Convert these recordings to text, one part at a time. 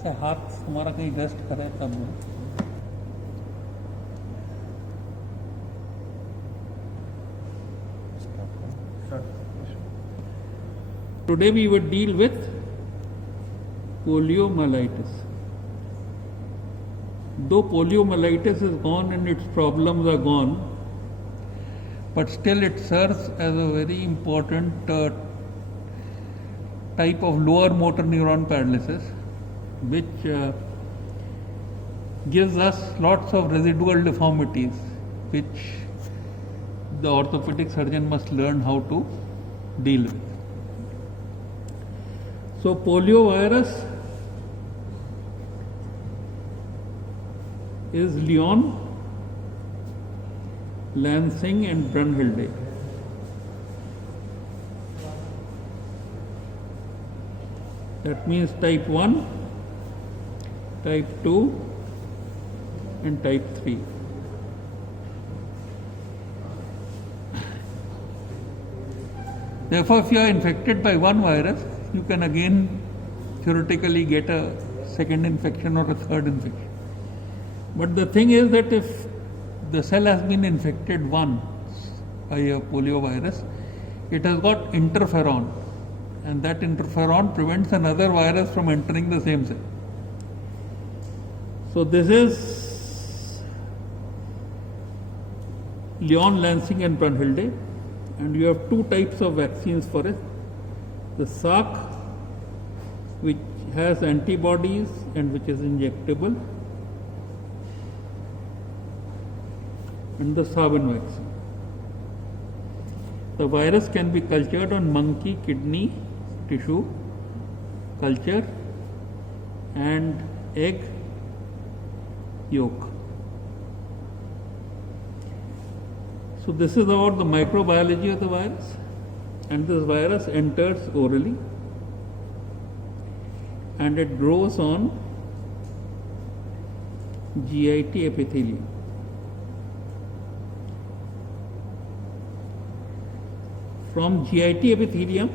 ऐसे हाथ हमारा कहीं रेस्ट करे तब today we would deal with poliomyelitis. Though poliomyelitis is gone and its problems are gone, but still it serves as a very important type of lower motor neuron paralysis, which gives us lots of residual deformities, which the orthopedic surgeon must learn how to deal with. So poliovirus is Lyon, Lansing and Brunhilde. That means type 1, type 2 and type 3. Therefore, if you are infected by one virus, you can again theoretically get a second infection or a third infection. But the thing is that if the cell has been infected once by a poliovirus, it has got interferon, and that interferon prevents another virus from entering the same cell. So this is Lyon, Lansing and Brunhilde, and you have two types of vaccines for it. The Salk, which has antibodies and which is injectable, and the Sabin vaccine. The virus can be cultured on monkey kidney tissue culture and egg yolk. So this is about the microbiology of the virus, and this virus enters orally and it grows on GIT epithelium. From GIT epithelium,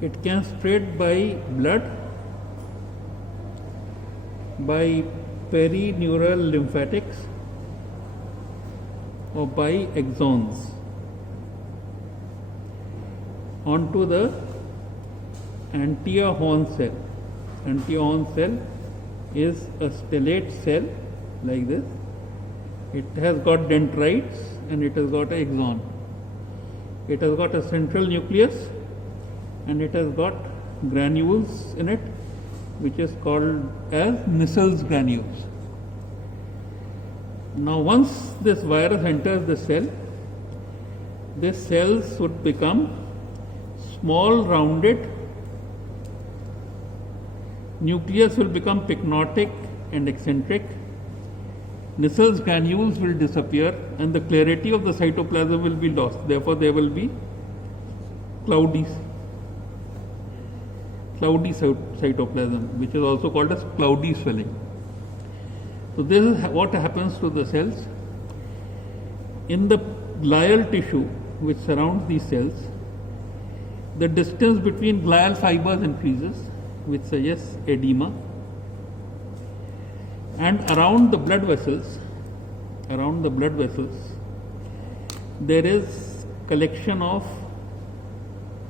it can spread by blood, by perineural lymphatics, or by axons onto the anterior horn cell. Anterior horn cell is a stellate cell like this. It has got dendrites and it has got an axon. It has got a central nucleus and it has got granules in it, which is called as Nissel's granules. Now once this virus enters the cell, this cells would become small rounded, nucleus will become pycnotic and eccentric, Nissel's granules will disappear and the clarity of the cytoplasm will be lost. Therefore, there will be cloudy cytoplasm, which is also called as cloudy swelling. So this is what happens to the cells. In the glial tissue which surrounds these cells, the distance between glial fibers increases, which suggests edema. And around the blood vessels, there is collection of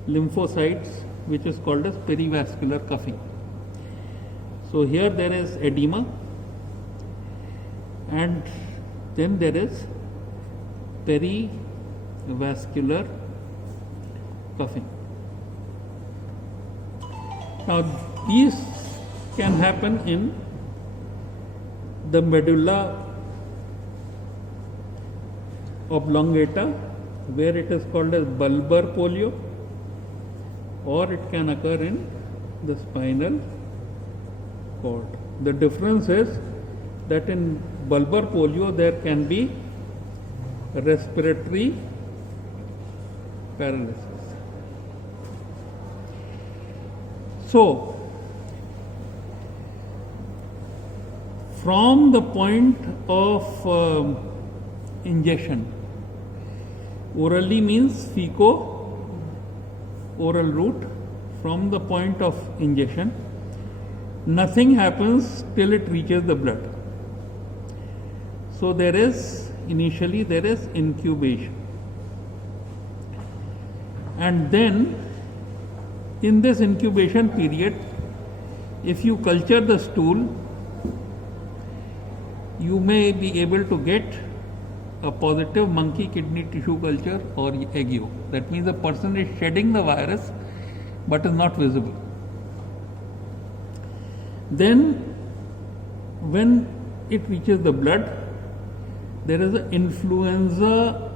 lymphocytes, which is called as perivascular cuffing. So here there is edema, and then there is perivascular cuffing. Now these can happen in the medulla oblongata, where it is called as bulbar polio, or it can occur in the spinal cord. The difference is that in bulbar polio there can be respiratory paralysis. So, from the point of injection, orally means feco-oral route. From the point of injection, nothing happens till it reaches the blood. So initially there is incubation, and then in this incubation period, if you culture the stool, you may be able to get a positive monkey kidney tissue culture or egg yolk. That means the person is shedding the virus but is not visible. Then when it reaches the blood, there is an influenza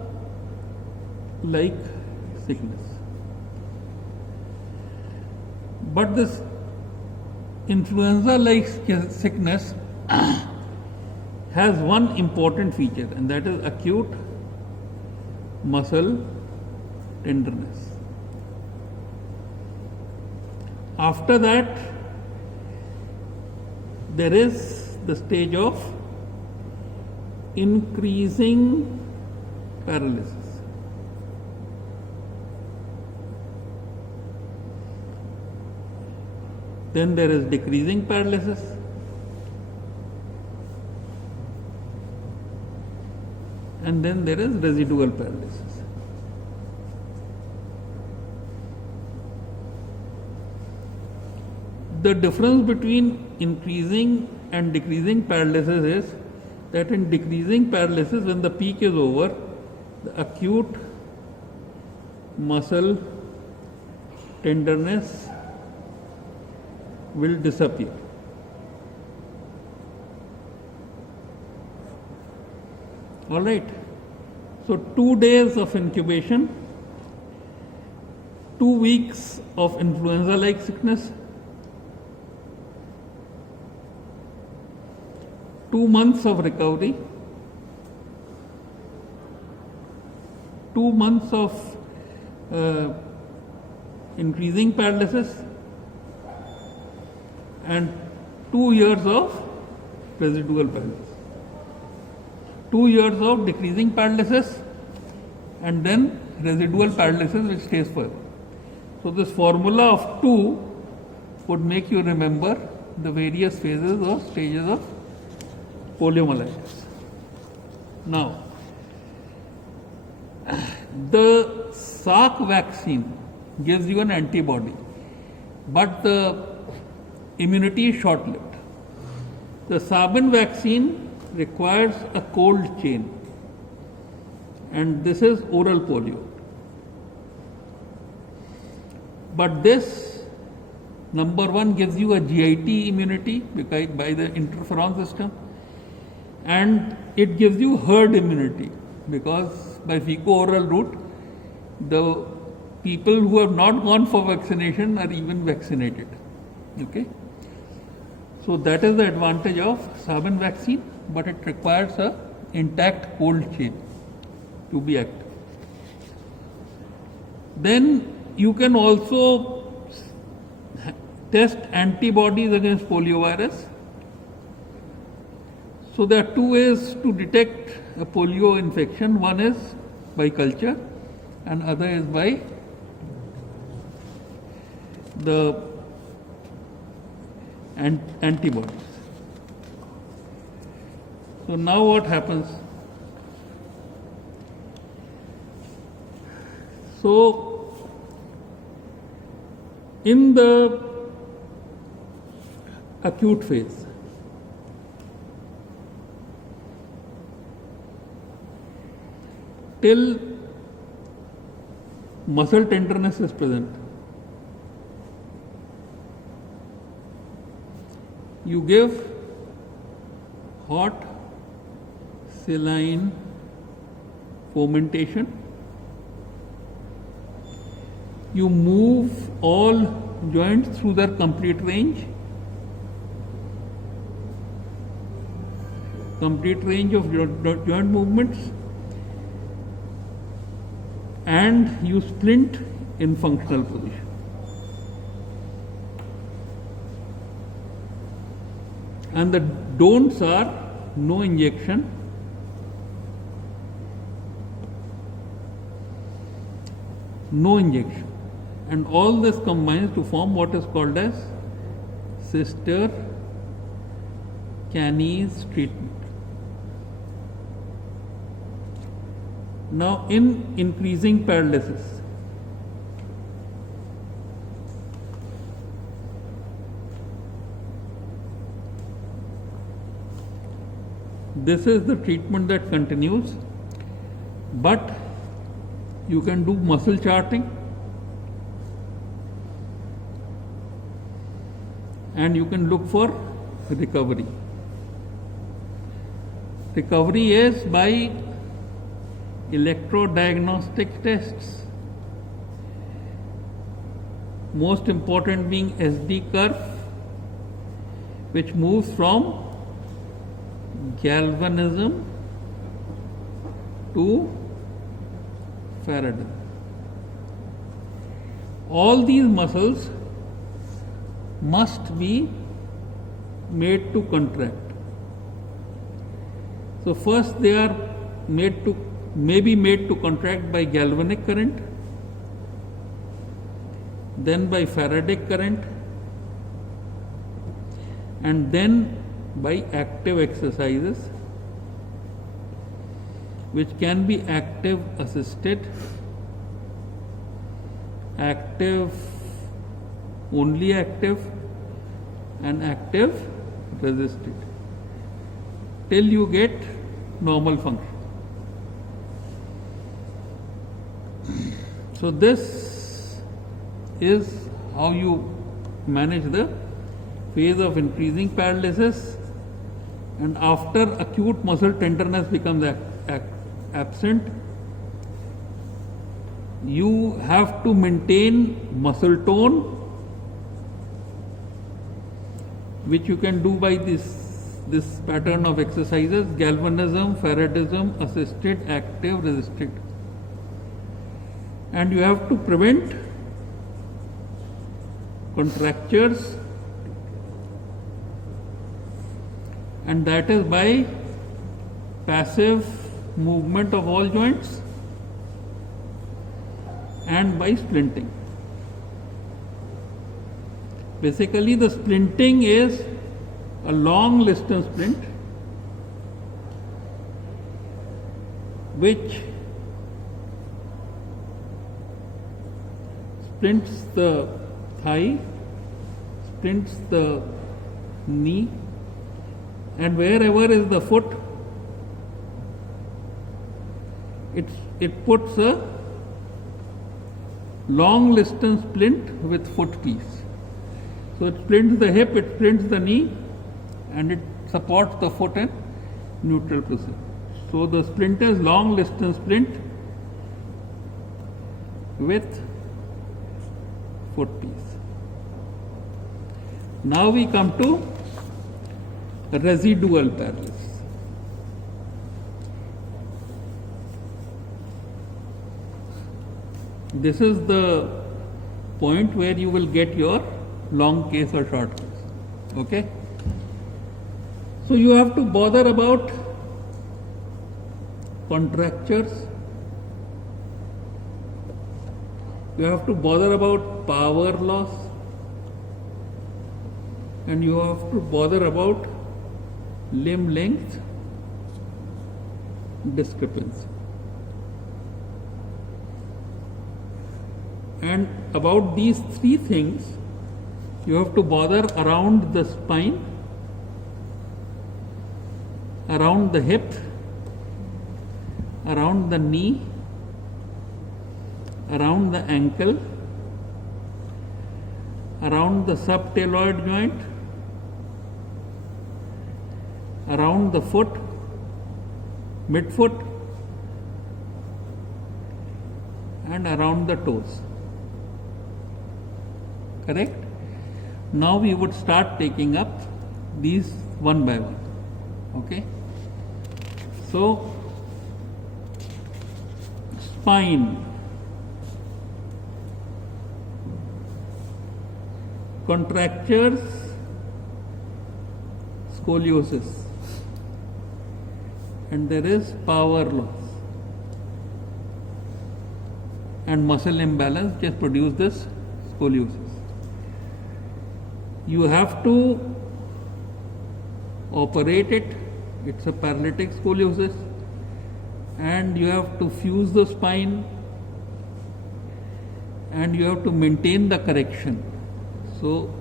like sickness. But this influenza like sickness has one important feature, and that is acute muscle tenderness. After that, there is the stage of increasing paralysis. Then there is decreasing paralysis. And then there is residual paralysis. The difference between increasing and decreasing paralysis is that in decreasing paralysis, when the peak is over, the acute muscle tenderness will disappear. All right. So 2 days of incubation, 2 weeks of influenza-like sickness, 2 months of recovery, 2 months of increasing paralysis, and 2 years of residual paralysis. 2 years of decreasing paralysis and then residual paralysis which stays forever. So this formula of 2 would make you remember the various phases or stages of poliomyelitis. Now, the Salk vaccine gives you an antibody, but the immunity is short-lived. The Sabin vaccine requires a cold chain, and this is oral polio. But this, number one, gives you a GIT immunity by the interferon system, and it gives you herd immunity because by fecal-oral route, the people who have not gone for vaccination are even vaccinated. Okay? So that is the advantage of Sabin vaccine, but it requires a intact cold chain to be active. Then you can also test antibodies against poliovirus. So there are 2 ways to detect a polio infection. One is by culture and other is by the antibodies. So now what happens? So in the acute phase, till muscle tenderness is present, you give hot saline fomentation. You move all joints through their complete range of joint movements, and you splint in functional position. And the don'ts are no injection, and all this combines to form what is called as Sister Canny's treatment. Now, in increasing paralysis, this is the treatment that continues, but you can do muscle charting and you can look for recovery. Recovery is by electrodiagnostic tests, most important being SD curve, which moves from galvanism to Faradism. All these muscles must be made to contract. So first they are may be made to contract by galvanic current, then by Faradic current, and then by active exercises, which can be active assisted, active only active, and active resisted, till you get normal function. So this is how you manage the phase of increasing paralysis, and after acute muscle tenderness becomes absent, you have to maintain muscle tone, which you can do by this pattern of exercises: galvanism, Faradism, assisted, active, resisted. And you have to prevent contractures, and that is by passive movement of all joints and by splinting. Basically, the splinting is a long Liston splint which splints the thigh, splints the knee, and wherever is the foot, it puts a long Liston splint with foot piece. So it splints the hip, it splints the knee, and it supports the foot in neutral position. So the splint is long Liston splint with foot piece. Now we come to residual paralysis. This is the point where you will get your long case or short case. Okay? So you have to bother about contractures, you have to bother about power loss, and you have to bother about limb length discrepancy. And about these three things, you have to bother around the spine, around the hip, around the knee, around the ankle, around the subtaloid joint, around the foot, midfoot, and around the toes. Correct? Now we would start taking up these one by one. Okay? So, spine, contractures, scoliosis, and there is power loss and muscle imbalance just produce this scoliosis. You have to operate it. It's a paralytic scoliosis, and you have to fuse the spine, and you have to maintain the correction. So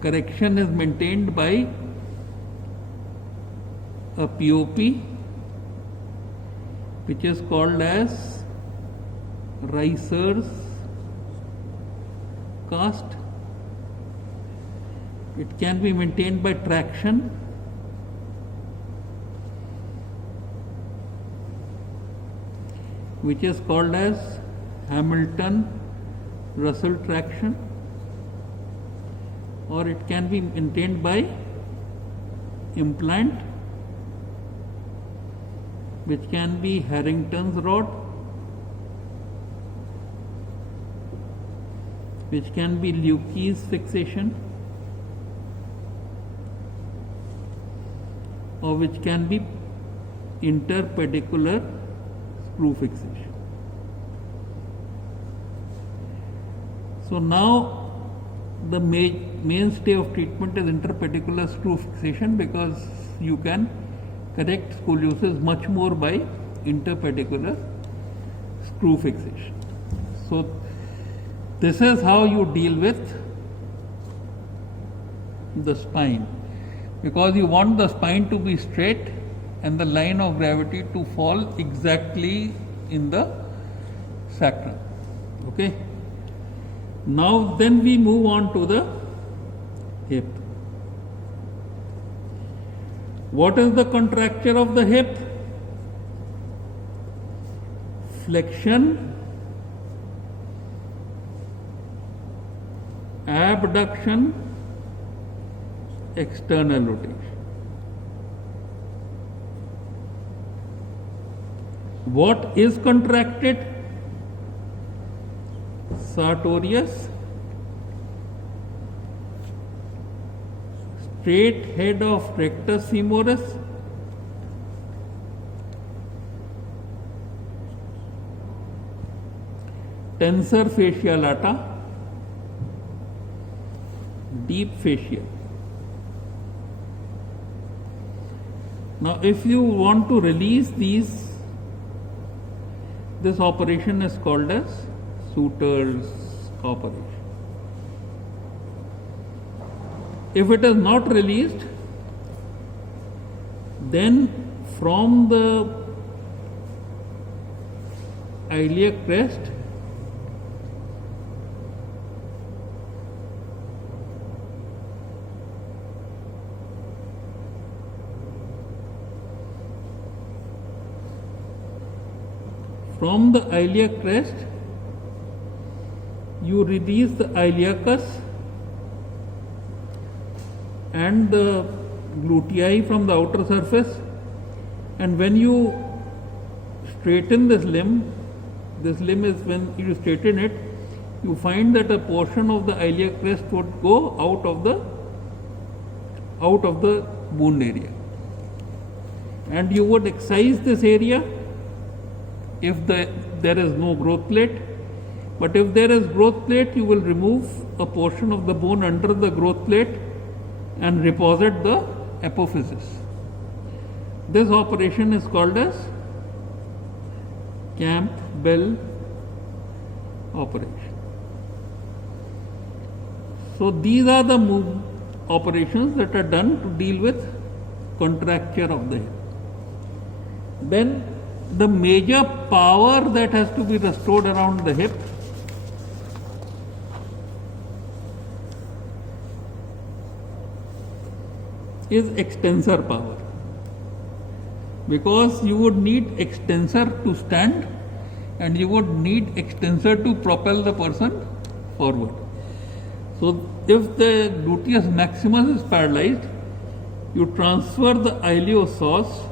correction is maintained by a POP, which is called as Reiser's cast. It can be maintained by traction, which is called as Hamilton-Russell traction, or it can be maintained by implant, which can be Harrington's rod, which can be Lukey's fixation, or which can be interpedicular screw fixation. So now the mainstay of treatment is interpedicular screw fixation, because you can correct scoliosis much more by interpedicular screw fixation. So this is how you deal with the spine, because you want the spine to be straight and the line of gravity to fall exactly in the sacrum. Okay. Now then we move on to the hip. What is the contracture of the hip? Flexion, abduction, external rotation. What is contracted? Sartorius, straight head of rectus femoris, tensor fascia lata, deep fascia. Now if you want to release these, this operation is called as Suture's operation. If it is not released, then from the iliac crest you release the iliacus and the gluteus from the outer surface, and when you straighten this limb is when you straighten it, you find that a portion of the iliac crest would go out of the wound area, and you would excise this area if there is no growth plate. But if there is growth plate, you will remove a portion of the bone under the growth plate and reposit the apophysis. This operation is called as Campbell operation. So these are the operations that are done to deal with contracture of the hip. Then the major power that has to be restored around the hip is extensor power, because you would need extensor to stand and you would need extensor to propel the person forward. So if the gluteus maximus is paralyzed, you transfer the iliopsoas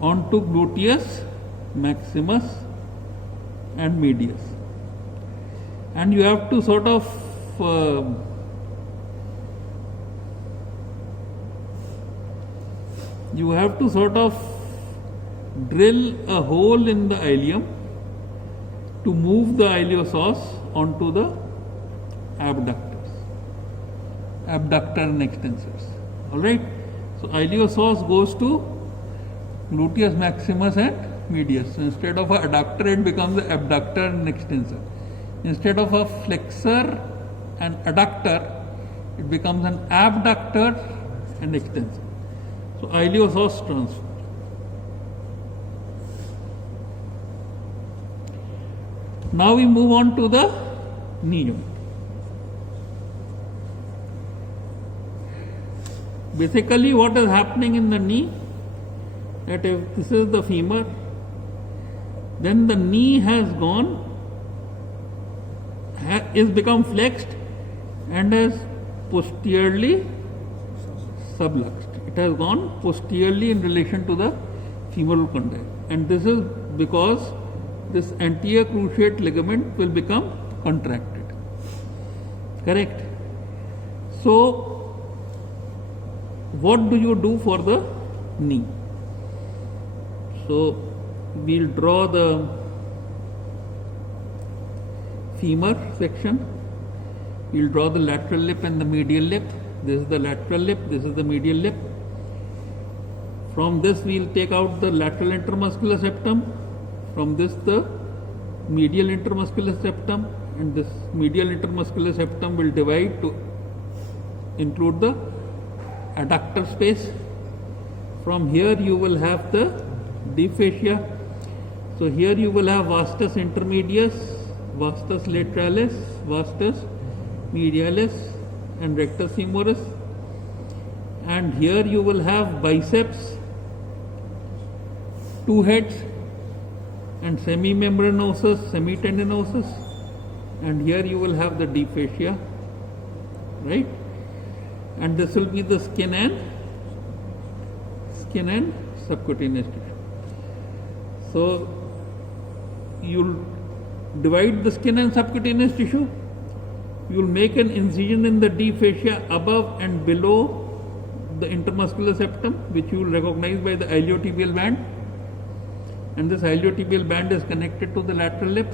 onto gluteus maximus and medius, and you have to sort of drill a hole in the ilium to move the iliopsoas onto the abductors, abductor and extensors. All right. So iliopsoas goes to gluteus maximus and medius. So instead of an adductor, it becomes an abductor and extensor. Instead of a flexor and adductor, it becomes an abductor and extensor. So iliopsoas transfer. Now we move on to the knee joint. Basically, what is happening in the knee, that if this is the femur, then the knee has is become flexed and has posteriorly subluxed. It has gone posteriorly in relation to the femoral condyle, and this is because this anterior cruciate ligament will become contracted. Correct? So, what do you do for the knee? So, we'll draw the femur section. We'll draw the lateral lip and the medial lip. This is the lateral lip, this is the medial lip. From this we'll take out the lateral intermuscular septum. From this the medial intermuscular septum, and this medial intermuscular septum will divide to include the adductor space. From here you will have the deep fascia. So here you will have vastus intermedius, vastus lateralis, vastus medialis and rectus femoris, and here you will have biceps, two heads, and semimembranosus, semitendinosus, and here you will have the deep fascia, right? And this will be the skin and subcutaneous tissue. So you'll divide the skin and subcutaneous tissue. You'll make an incision in the deep fascia above and below the intermuscular septum, which you will recognize by the iliotibial band. And this iliotibial band is connected to the lateral lip.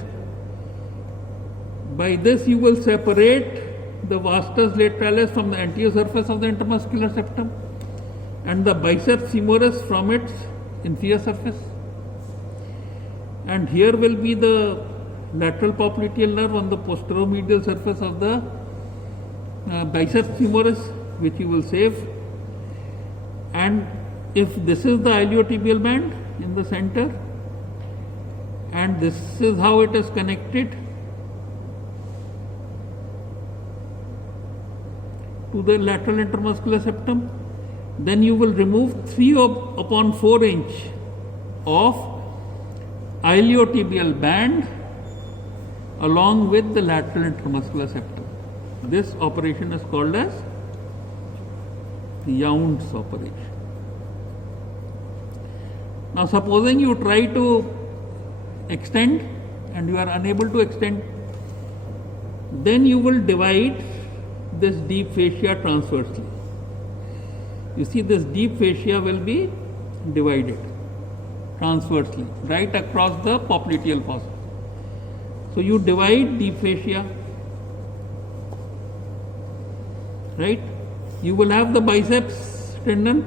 By this you will separate the vastus lateralis from the anterior surface of the intermuscular septum and the biceps femoris from its inferior surface. And here will be the lateral popliteal nerve on the posteromedial surface of the biceps femoris, which you will save. And if this is the iliotibial band in the center, and this is how it is connected to the lateral intermuscular septum, then you will remove 3/4 inch of iliotibial band along with the lateral intermuscular septum. This operation is called as Yount's operation. Now supposing you try to extend and you are unable to extend, then you will divide this deep fascia transversely. You see, this deep fascia will be divided transversely right across the popliteal fossa. So you divide deep fascia, right? You will have the biceps tendon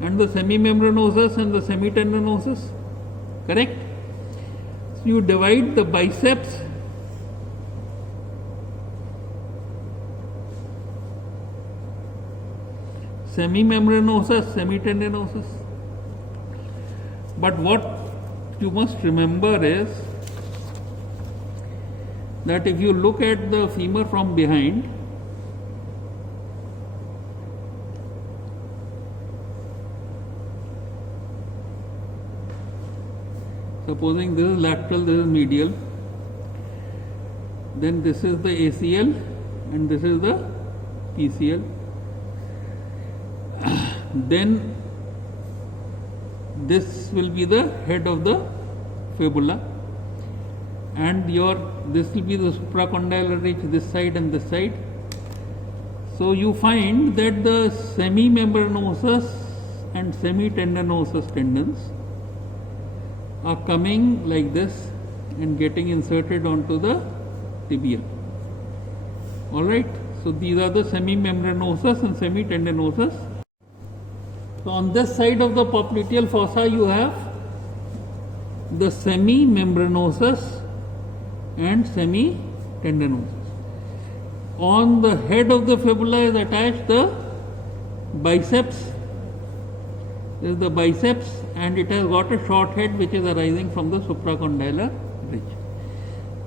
and the semimembranosus and the semitendinosus, correct? So you divide the biceps semimembranosus, semitendinosus. But what you must remember is that if you look at the femur from behind, supposing this is lateral, this is medial, then this is the ACL and this is the PCL. Then this will be the head of the fibula, and this will be the supracondylar ridge, this side and this side. So you find that the semimembranosus and semitendinosus tendons are coming like this and getting inserted onto the tibial. Alright, so these are the semimembranosus and semitendinosus. So on this side of the popliteal fossa you have the semimembranosus and semitendinosus. On the head of the fibula is attached the biceps. This is the biceps, and it has got a short head which is arising from the supracondylar ridge.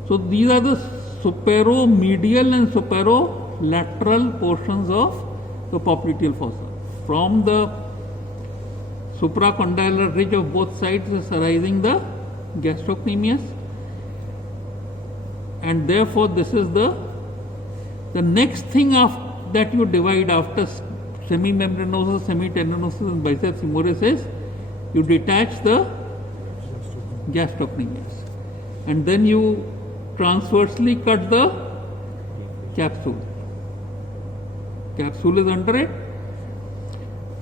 So these are the superomedial and superolateral portions of the popliteal fossa. From the supracondylar ridge of both sides is arising the gastrocnemius, and therefore this is the next thing that you divide after semimembranosus, semitendinosus and biceps femoris is you detach the gastrocnemius, and then you transversely cut the capsule. Capsule is under it.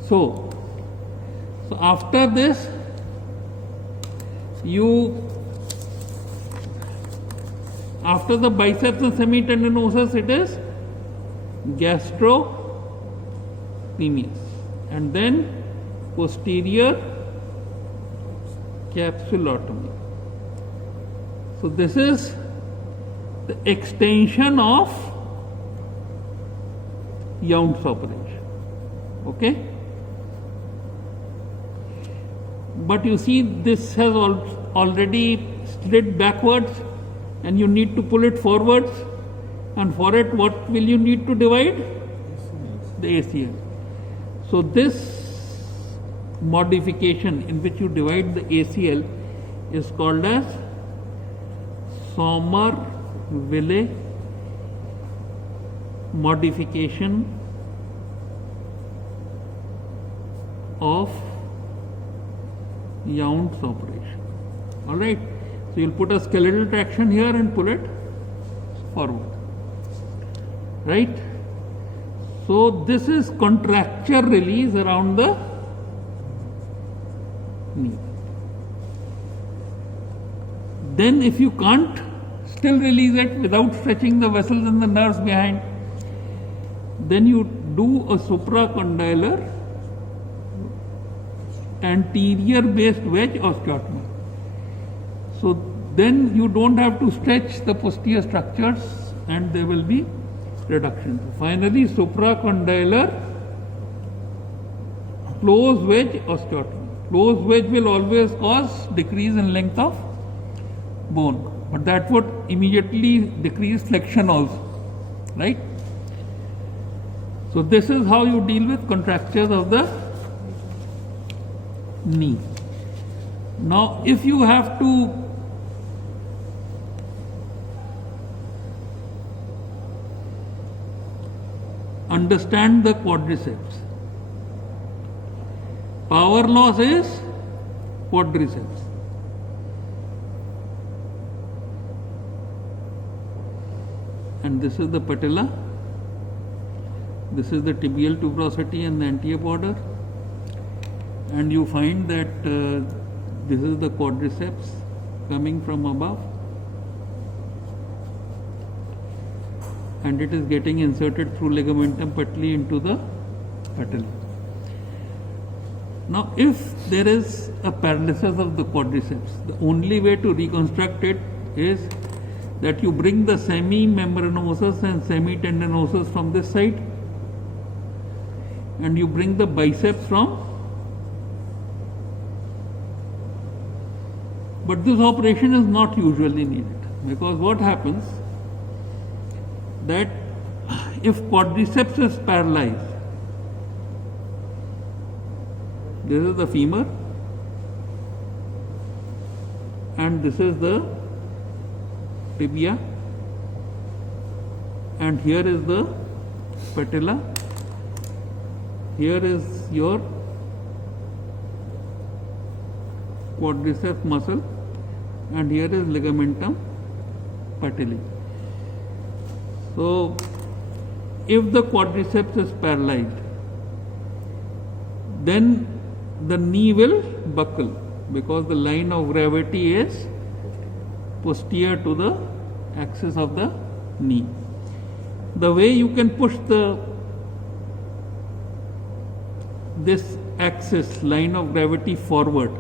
So after this after the biceps and semitendinosus it is gastrocnemius, and then posterior capsulotomy. So this is the extension of Yount's operation. Okay? But you see, this has already slid backwards, and you need to pull it forwards, and for it what will you need to divide? The ACL. So this modification in which you divide the ACL is called as Somerville modification of Yount's operation. Alright, so you'll put a skeletal traction here and pull it forward. Right? So this is contracture release around the knee. Then if you can't still release it without stretching the vessels and the nerves behind, then you do a supracondylar anterior based wedge osteotomy. So then you don't have to stretch the posterior structures and there will be reduction. Finally, supracondylar close wedge osteotomy. Close wedge will always cause decrease in length of bone, but that would immediately decrease flexion also, right? So this is how you deal with contractures of the knee. Now if you have to understand the quadriceps, power loss is quadriceps. And this is the patella, this is the tibial tuberosity and the anterior border, and you find that this is the quadriceps coming from above, and it is getting inserted through ligamentum patella into the patella. Now if there is a paralysis of the quadriceps, the only way to reconstruct it is that you bring the semimembranosus and semitendinosus from this side, and you bring the biceps from. But this operation is not usually needed, because what happens that if quadriceps is paralyzed, this is the femur and this is the tibia, and here is the patella, here is your quadriceps muscle, and here is ligamentum patellae. So if the quadriceps is paralyzed, then the knee will buckle, because the line of gravity is posterior to the axis of the knee. the way you can push this axis line of gravity forward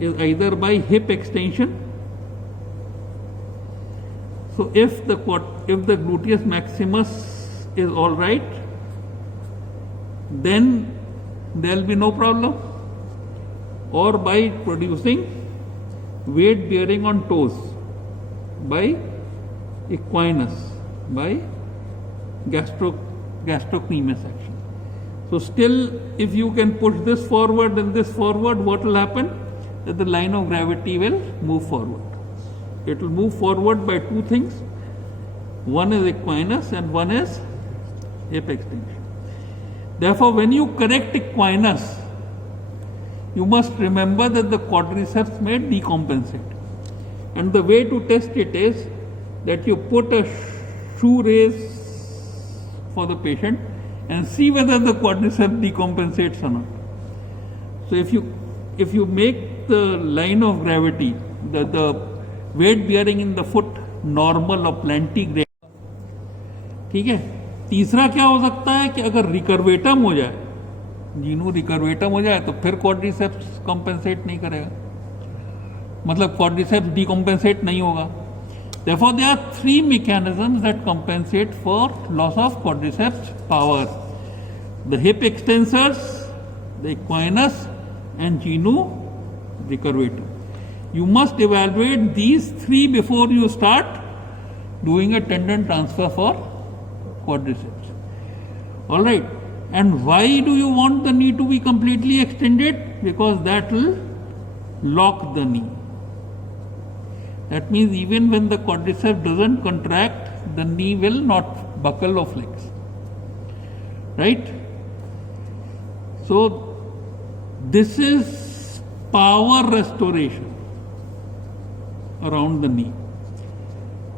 is either by hip extension. So if the gluteus maximus is all right, then there will be no problem, or by producing weight bearing on toes by equinus, by gastrocnemius action. So still, if you can push this forward and this forward, what will happen? That the line of gravity will move forward. It will move forward by two things. One is equinus and one is hip extension. Therefore, when you correct equinus, you must remember that the quadriceps may decompensate. And the way to test it is that you put a shoe raise for the patient and see whether the quadriceps decompensates or not. So if you make the line of gravity, the weight bearing in the foot normal or plantigrade, ठीक है. तीसरा क्या हो सकता है कि अगर recurvatum हो जाए, जीनू रिकर्वेटम हो जाए, तो फिर क्वाड्रिसेप्स कॉम्पेंसेट नहीं करेगा, मतलब क्वाड्रिसेप्स डिकॉम्पेंसेट नहीं होगा. Therefore, there are three mechanisms that compensate for loss of quadriceps power: the hip extensors, the equinus, and genu recurvatum. You must evaluate these three before you start doing a tendon transfer for quadriceps. All right. And why do you want the knee to be completely extended? Because that will lock the knee. That means even when the quadriceps doesn't contract, the knee will not buckle or flex. Right? So this is power restoration around the knee.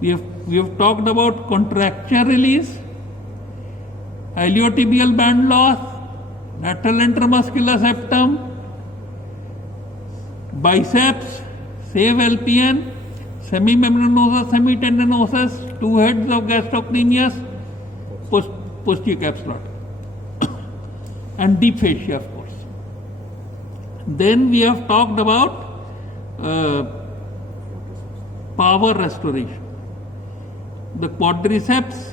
We have talked about contracture release, iliotibial band loss, lateral intermuscular septum, biceps, save LPN, semimembranosus, semitendinosus, two heads of gastrocnemius, posterior capsulotomy, and deep fascia, of course. Then we have talked about power restoration. The quadriceps,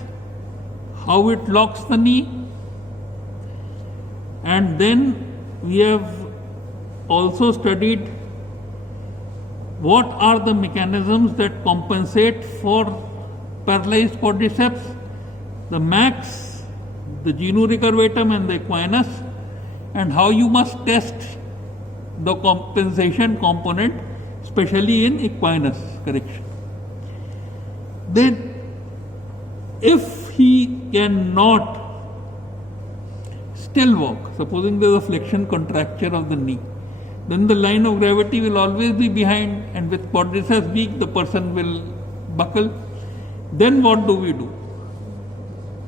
how it locks the knee, and then we have also studied what are the mechanisms that compensate for paralyzed quadriceps: the max, the genu recurvatum, and the equinus, and how you must test the compensation component, especially in equinus correction. Then, if he cannot still walk, supposing there is a flexion contracture of the knee, then the line of gravity will always be behind, and with quadriceps weak, the person will buckle. Then what do we do?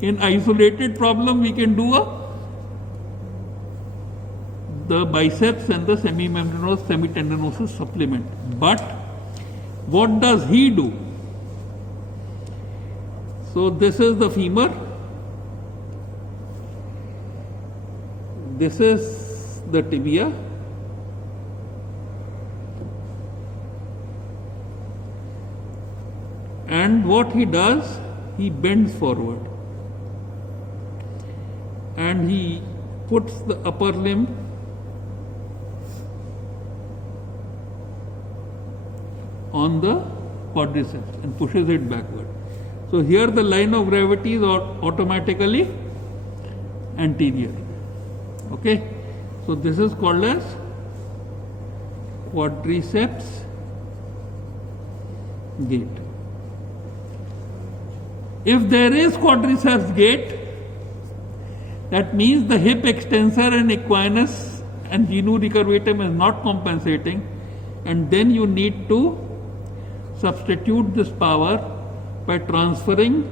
In isolated problem, we can do the biceps and the semimembranous, semitendinosus supplement. But what does he do? So this is the femur. This is the tibia. And what he does, he bends forward and he puts the upper limb on the quadriceps and pushes it backward. So here the line of gravity is automatically anterior. Okay, so this is called as quadriceps gait. If there is quadriceps gait, that means the hip extensor and equinus and genu recurvatum is not compensating, and then you need to substitute this power by transferring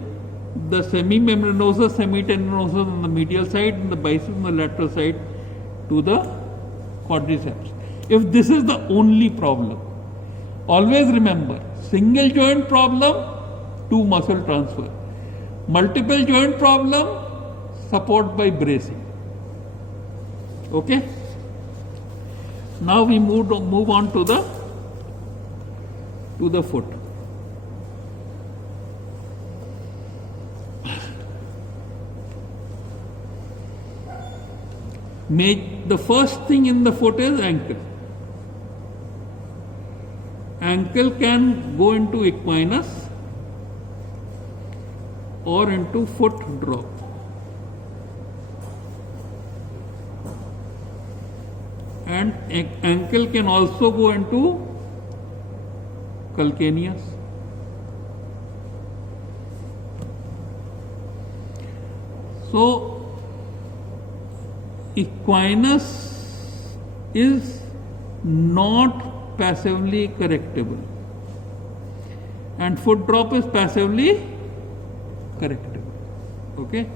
the semimembranosus, semitendinosus on the medial side and the biceps on the lateral side to the quadriceps. If this is the only problem, always remember, single joint problem, two muscle transfer. Multiple joint problem, support by bracing. Okay. Now we move on to the foot. The first thing in the foot is ankle. Ankle can go into equinus or into foot drop. And ankle can also go into calcaneus. So equinus is not passively correctable and foot drop is passively correctable. Okay.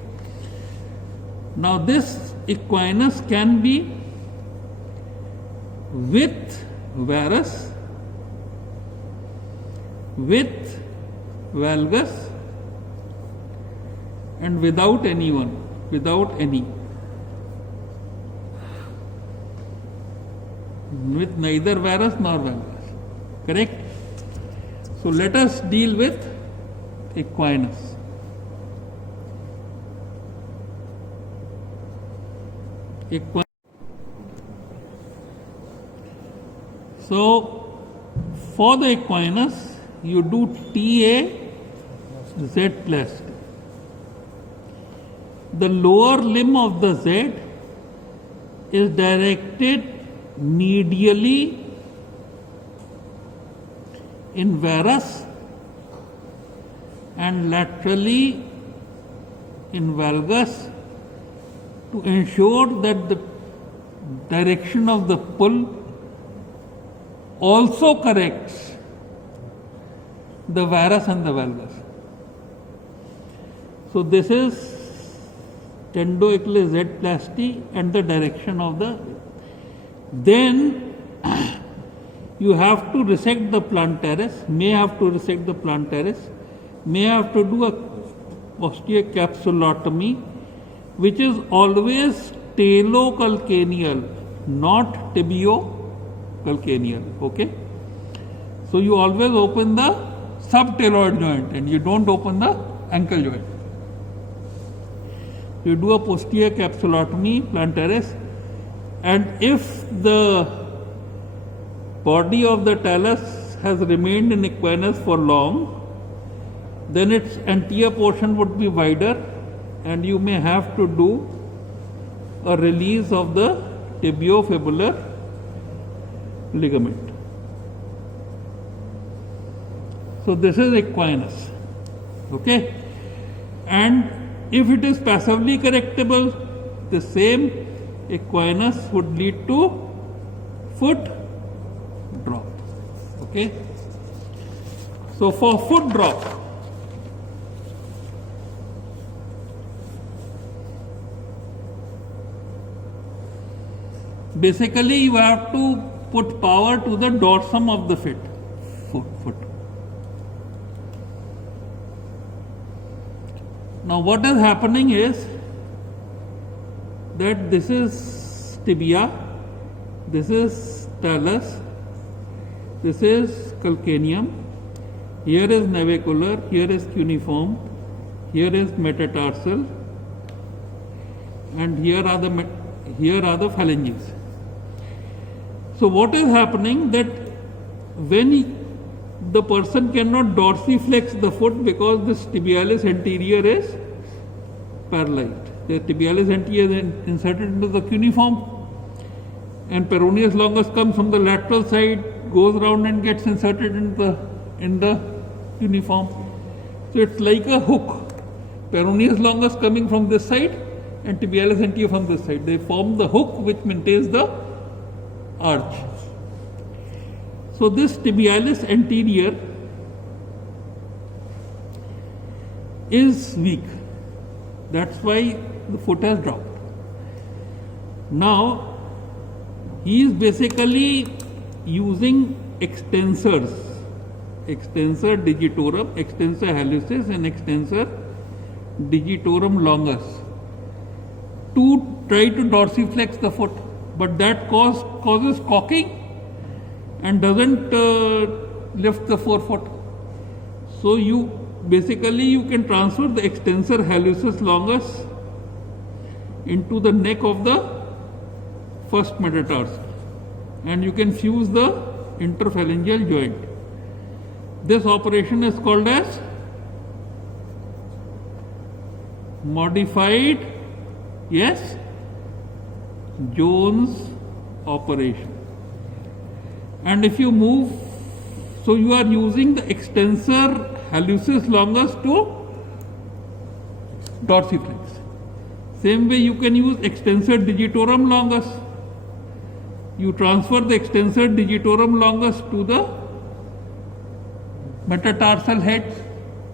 Now this equinus can be with varus, with valgus, and without any. With neither varus nor valgus. Correct? So let us deal with equinus. So for the equinus, you do TA Z plasty. The lower limb of the Z is directed medially in varus and laterally in valgus to ensure that the direction of the pull also corrects the varus and the valgus. So this is tendoachilles Z plasty and the direction of the. Then you have to resect the plantaris, may have to resect the plantaris, may have to do a posterior capsulotomy, which is always talocalcaneal, not tibiocalcaneal. Okay. So you always open the subtaloid joint and you don't open the ankle joint. You do a posterior capsulotomy, plantaris, and if the body of the talus has remained in equinus for long, then its anterior portion would be wider and you may have to do a release of the tibiofibular ligament. So this is equinus. Okay. And if it is passively correctable, the same equinus would lead to foot drop. Okay. So for foot drop, basically you have to put power to the dorsum of the foot. Now what is happening is that this is tibia, this is talus, this is calcaneum, here is navicular, here is cuneiform, here is metatarsal, and here are the phalanges. So what is happening that when the person cannot dorsiflex the foot because this tibialis anterior is paralyzed. The tibialis anterior is inserted into the cuneiform and peroneus longus comes from the lateral side, goes around and gets inserted in the cuneiform. So it's like a hook. Peroneus longus coming from this side and tibialis anterior from this side. They form the hook which maintains the arch. So this tibialis anterior is weak. That's why the foot has dropped. Now he is basically using extensors, extensor digitorum, extensor hallucis and extensor digitorum longus to try to dorsiflex the foot, but that causes cocking and doesn't lift the forefoot. So you can transfer the extensor hallucis longus into the neck of the first metatarsal, and you can fuse the interphalangeal joint. This operation is called as modified, yes, Jones operation. And if you move, so you are using the extensor hallucis longus to dorsiflex. Same way you can use extensor digitorum longus. You transfer the extensor digitorum longus to the metatarsal heads.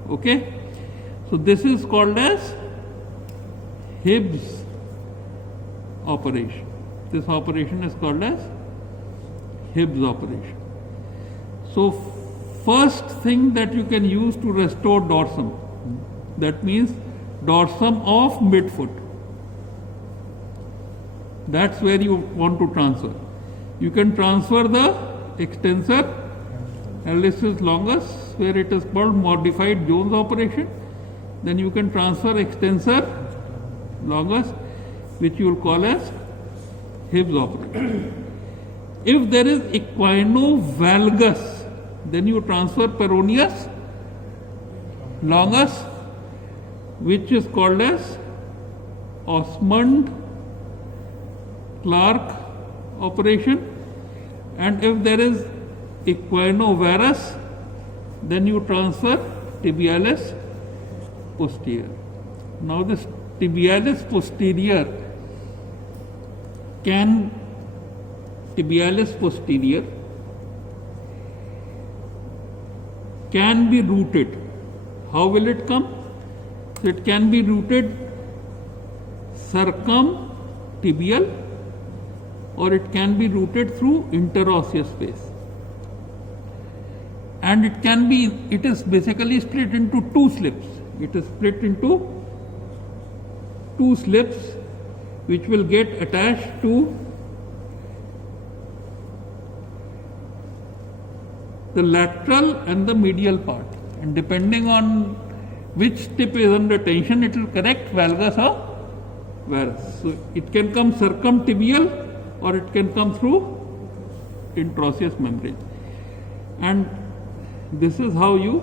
Okay. So this is called as Hibbs operation. This operation is called as Hibbs operation. So first thing that you can use to restore dorsum, that means dorsum of midfoot. That's where you want to transfer. You can transfer the extensor hallucis longus, where it is called modified Jones operation. Then you can transfer extensor longus, which you will call as Hibbs operation. If there is equinovalgus, then you transfer peroneus longus, which is called as Osmond-Clark operation. And if there is equinovarus, then you transfer tibialis posterior. Now this tibialis posterior can be rooted. How will it come? So it can be rooted circumtibial, or it can be rooted through interosseous space. And it is basically split into two slips. It is split into two slips which will get attached to the lateral and the medial part. And depending on which tip is under tension, it will correct valgus or varus. So it can come circumtibial or it can come through interosseous membrane. And this is how you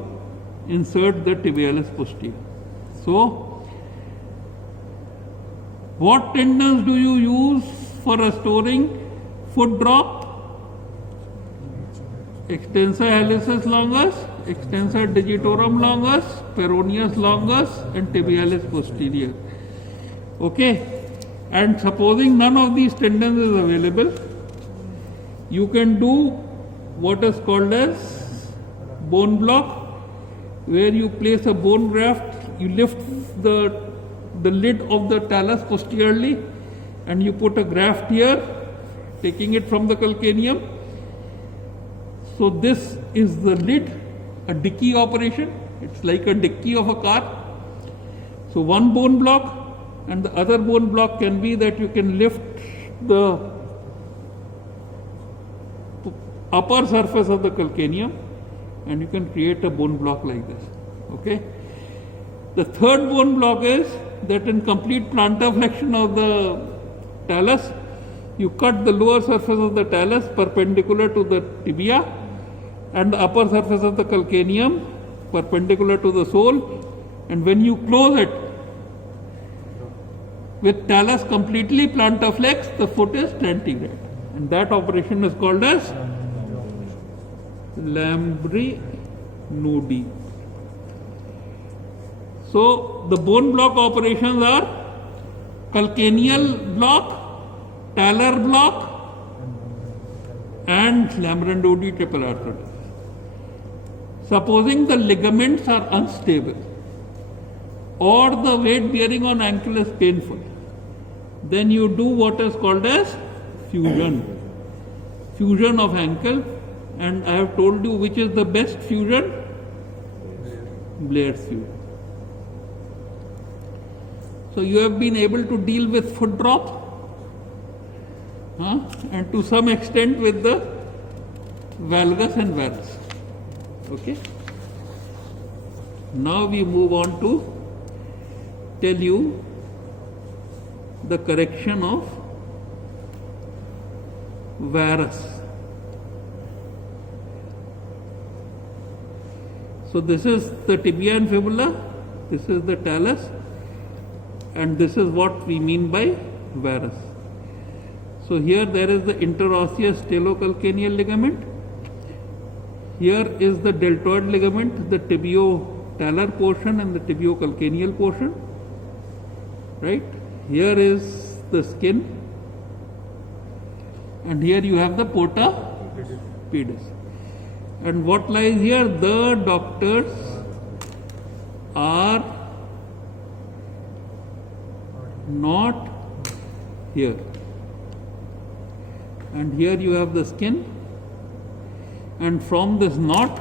insert the tibialis posterior. So what tendons do you use for restoring foot drop? Extensor hallucis longus, extensor digitorum longus, peroneus longus, and tibialis posterior. Okay, and supposing none of these tendons is available, you can do what is called as bone block, where you place a bone graft, you lift the lid of the talus posteriorly, and you put a graft here, taking it from the calcaneum. So this is the lid, a dicky operation. It's like a dicky of a car. So one bone block, and the other bone block can be that you can lift the upper surface of the calcaneum, and you can create a bone block like this. Okay. The third bone block is that in complete plantar flexion of the talus, you cut the lower surface of the talus perpendicular to the tibia, and the upper surface of the calcaneum perpendicular to the sole, and when you close it with talus completely plantar flex, the foot is plantigrade, and that operation is called as Lambri nudi. So the bone block operations are calcaneal block, talar block, and Lambri-Nudi triple arthrodesis. Supposing the ligaments are unstable or the weight bearing on ankle is painful, then you do what is called as fusion of ankle. And I have told you which is the best fusion, Blair's fusion. So you have been able to deal with foot drop, and to some extent with the valgus and varus. Okay. Now we move on to tell you the correction of varus. So this is the tibia and fibula, this is the talus, and this is what we mean by varus. So here there is the interosseous talocalcaneal ligament. Here is the deltoid ligament, the tibio-talar portion and the tibio-calcaneal portion. Right? Here is the skin, and here you have the porta pedis. And what lies here? The doctors are not here. And here you have the skin, and from this knot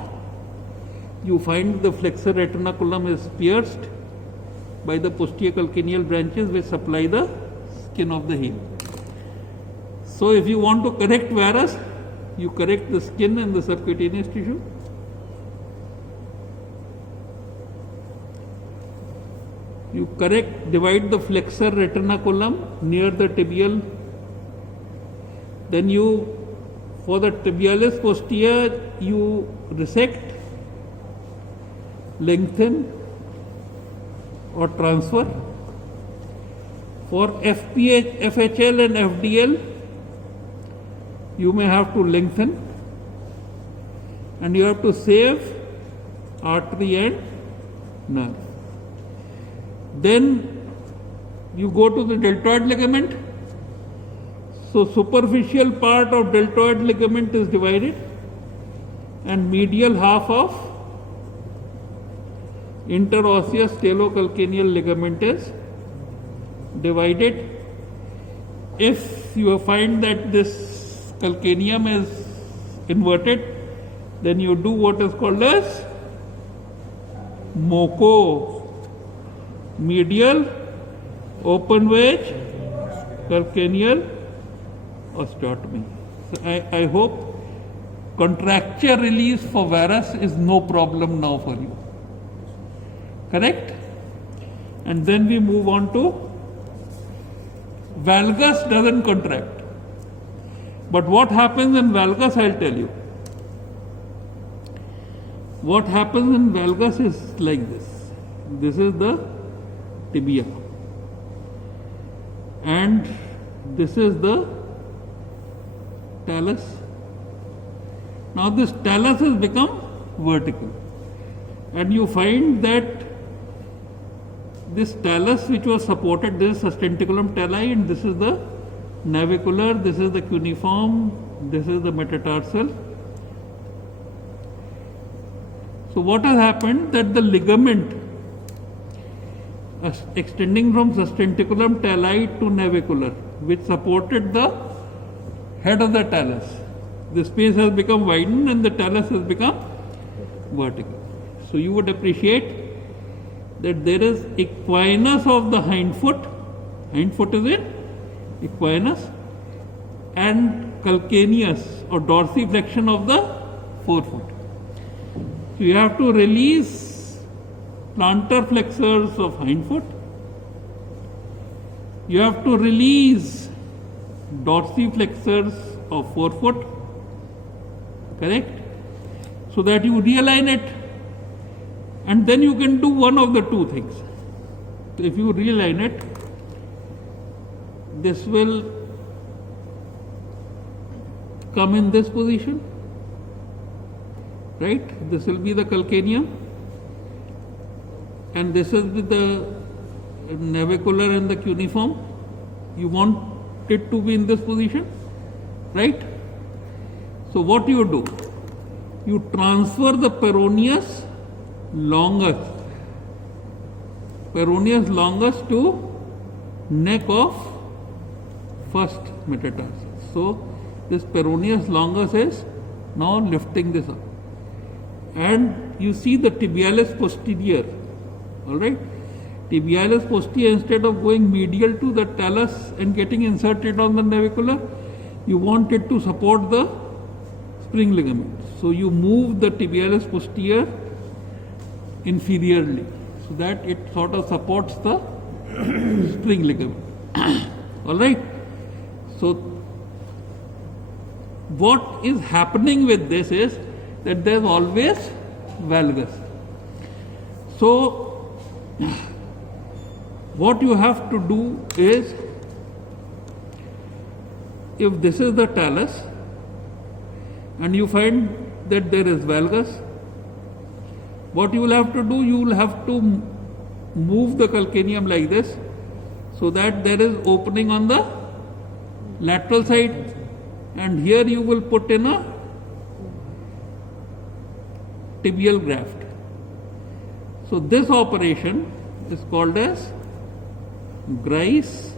you find the flexor retinaculum is pierced by the posterior calcaneal branches which supply the skin of the heel. So if you want to correct varus, you correct the skin and the subcutaneous tissue. You divide the flexor retinaculum near the tibial. Then for the tibialis posterior, you resect, lengthen or transfer. For FPH, FHL and FDL, you may have to lengthen, and you have to save artery and nerve. Then you go to the deltoid ligament. So superficial part of deltoid ligament is divided, and medial half of interosseous talocalcaneal ligament is divided. If you find that this calcaneum is inverted, then you do what is called as MOCO, medial open wedge calcaneal osteotomy. So I hope contracture release for varus is no problem now for you. Correct? And then we move on to valgus doesn't contract. But what happens in valgus, I'll tell you. What happens in valgus is like this. This is the tibia. And this is the talus. Now this talus has become vertical. And you find that this talus which was supported, this is sustentaculum tali, and this is the navicular, this is the cuneiform, this is the metatarsal. So what has happened, that the ligament extending from sustentaculum tali to navicular, which supported the head of the talus, the space has become widened and the talus has become vertical. So you would appreciate that there is equinus of the hind foot is in equinus, and calcaneus or dorsiflexion of the forefoot. So you have to release plantar flexors of hind foot. You have to release dorsiflexors of forefoot. Correct? So that you realign it, and then you can do one of the two things. So if you realign it, this will come in this position, right? This will be the calcaneum, and this is the navicular and the cuneiform. You want it to be in this position, right? So what you do? You transfer the peroneus longus to neck of first metatarsal. So this peroneus longus is now lifting this up, and you see the tibialis posterior, all right, Tibialis posterior, instead of going medial to the talus and getting inserted on the navicular, you want it to support the spring ligament. So you move the tibialis posterior inferiorly so that it sort of supports the spring ligament. Alright? So what is happening with this is that there is always valgus. So what you have to do is, if this is the talus and you find that there is valgus, what you will have to do, you will have to move the calcaneum like this so that there is opening on the lateral side, and here you will put in a tibial graft. So this operation is called as Grice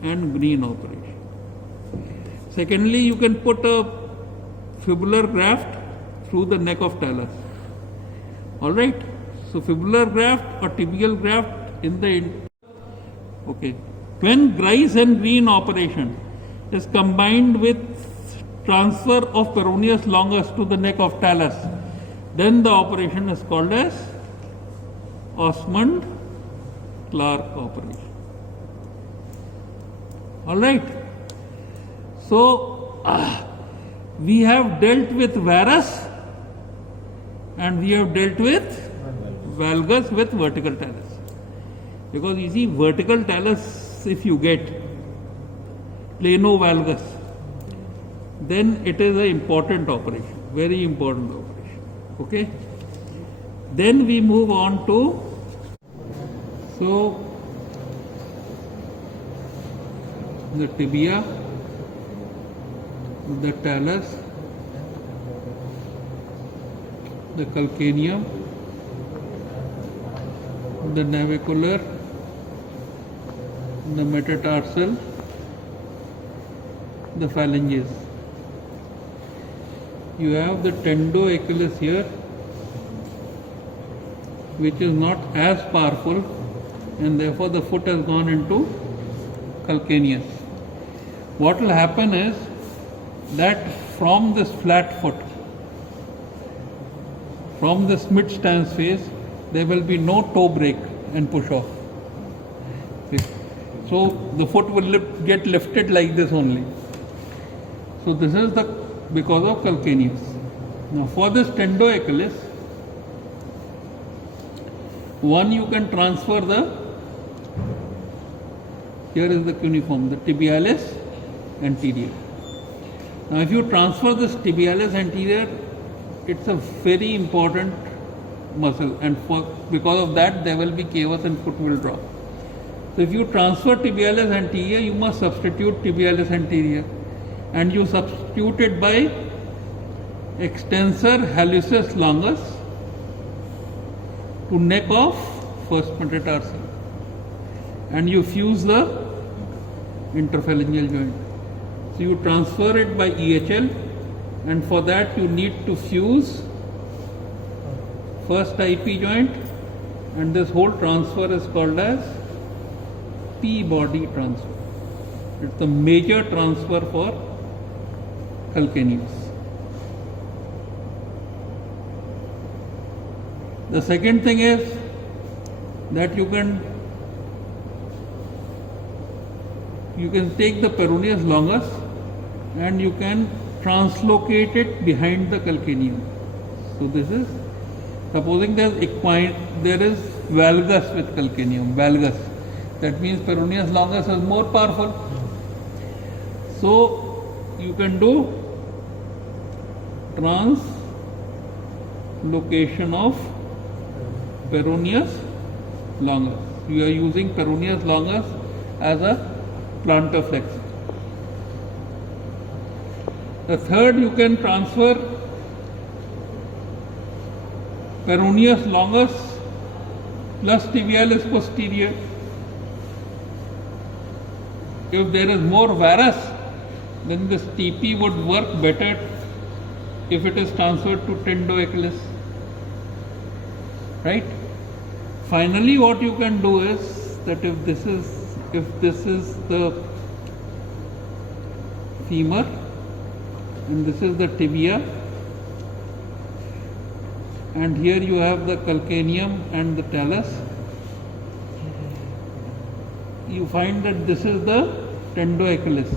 and Green operation. Secondly, you can put a fibular graft through the neck of talus. Alright, so fibular graft or tibial graft in the okay. When Grice and Green operation is combined with transfer of peroneus longus to the neck of talus, then the operation is called as Osmond-Clark operation. Alright, so we have dealt with varus and we have dealt with valgus with vertical talus. Because you see, vertical talus, if you get plano valgus, then it is an important operation, very important operation. Okay? Then we move on to, so the tibia, the talus, the calcaneum, the navicular, the metatarsal, the phalanges. You have the tendoachilles here, which is not as powerful, and therefore the foot has gone into calcaneus. What will happen is that from this flat foot, from this mid stance phase, there will be no toe break and push off. See? So the foot will get lifted like this only. So this is the because of calcaneus. Now for this tendoachilles, one, you can transfer the, here is the cuneiform, the tibialis anterior. Now if you transfer this tibialis anterior, it's a very important muscle, and because of that there will be cavus and foot will drop. So if you transfer tibialis anterior, you must substitute tibialis anterior, and you substitute it by extensor hallucis longus to neck of first metatarsal, and you fuse the interphalangeal joint. So you transfer it by EHL, and for that you need to fuse first IP joint, and this whole transfer is called as P-body transfer. It's the major transfer for calcaneus. The second thing is that you can take the peroneus longus and you can translocate it behind the calcaneum. So this is, supposing there is valgus with calcaneum, valgus. That means peroneus longus is more powerful. So you can do translocation of peroneus longus. You are using peroneus longus as a plantar flexor. The third, you can transfer peroneus longus plus tibialis posterior. If there is more varus, then this TP would work better if it is transferred to tendoachilles. Right? Finally, what you can do is that if this is the femur and this is the tibia, and here you have the calcaneum and the talus, you find that this is the tendoachilles,